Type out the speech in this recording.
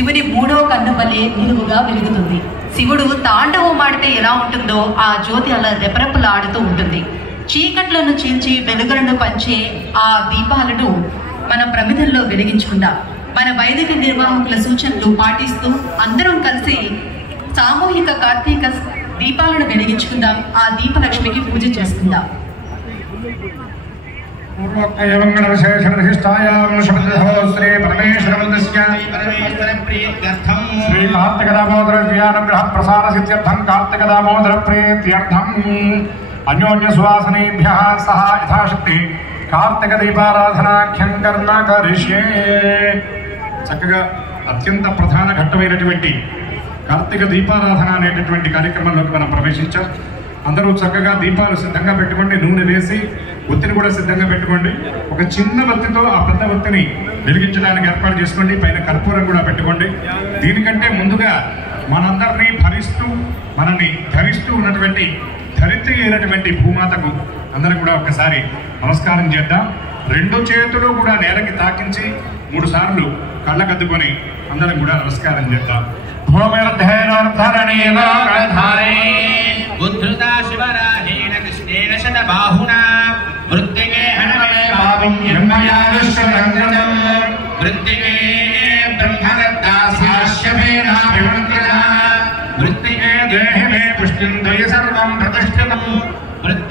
శివుని మూడో కన్ను వలె నిలువుగా వెలుగుతుంది. శివుడు తాండవమాడితే ఎలా ఉంటుందో ఆ జ్యోతి అలా రెపరెపలాడుతూ ఉంటుంది. చీకట్లను చీల్చి వెలుగులను పంచే ఆ దీపాలను మన ప్రమిదల్లో వెలిగించుకుందాం. మన వైదిక నిర్వాహకుల సూచనలు పాటిస్తూ అందరం కలిసి సామూహిక కార్తీక దీపాలను వెలిగించుకుందాం. ఆ దీపలక్ష్మికి పూజ చేసుకుందాం. శ్రీ కార్తీక దామోదర వ్యానుగ్రహ ప్రసార సిద్ధ్యర్థం కార్తీక దామోదర ప్రీత్యర్థం అన్యోన్య సువాసనేభ్యః సహ యథాశక్తి కార్తీక దీపారాధనాఖ్యం కర్మ కరిష్యే. చక్కగా అత్యంత ప్రధాన ఘట్టమైనటువంటి కార్తీక దీపారాధన అనేటటువంటి కార్యక్రమంలోకి మనం ప్రవేశించాం. అందరూ చక్కగా దీపాలు సిద్ధంగా పెట్టుకోండి. నూనె వేసి ఒత్తిని కూడా సిద్ధంగా పెట్టుకోండి. ఒక చిన్న ఒత్తితో ఆ పెద్ద ఒత్తిని వెలిగించడానికి ఏర్పాటు చేసుకోండి. పైన కర్పూరం కూడా పెట్టుకోండి. దీనికంటే ముందుగా మనందరినీ భరిస్తూ మనల్ని ధరిస్తూ ఉన్నటువంటి ధరిత్రి అయినటువంటి భూమాతకు అందరం కూడా ఒకసారి నమస్కారం చేద్దాం. రెండు చేతులు కూడా నేలకి తాకించి 3 సార్లు కళ్ళకద్దుకొని అందరం కూడా నమస్కారం చేద్దాం. ఉద్ధృతా శివరాహేణ కృష్ణేన శతబాహునా వృత్తికే హనమే భావం వృత్తికే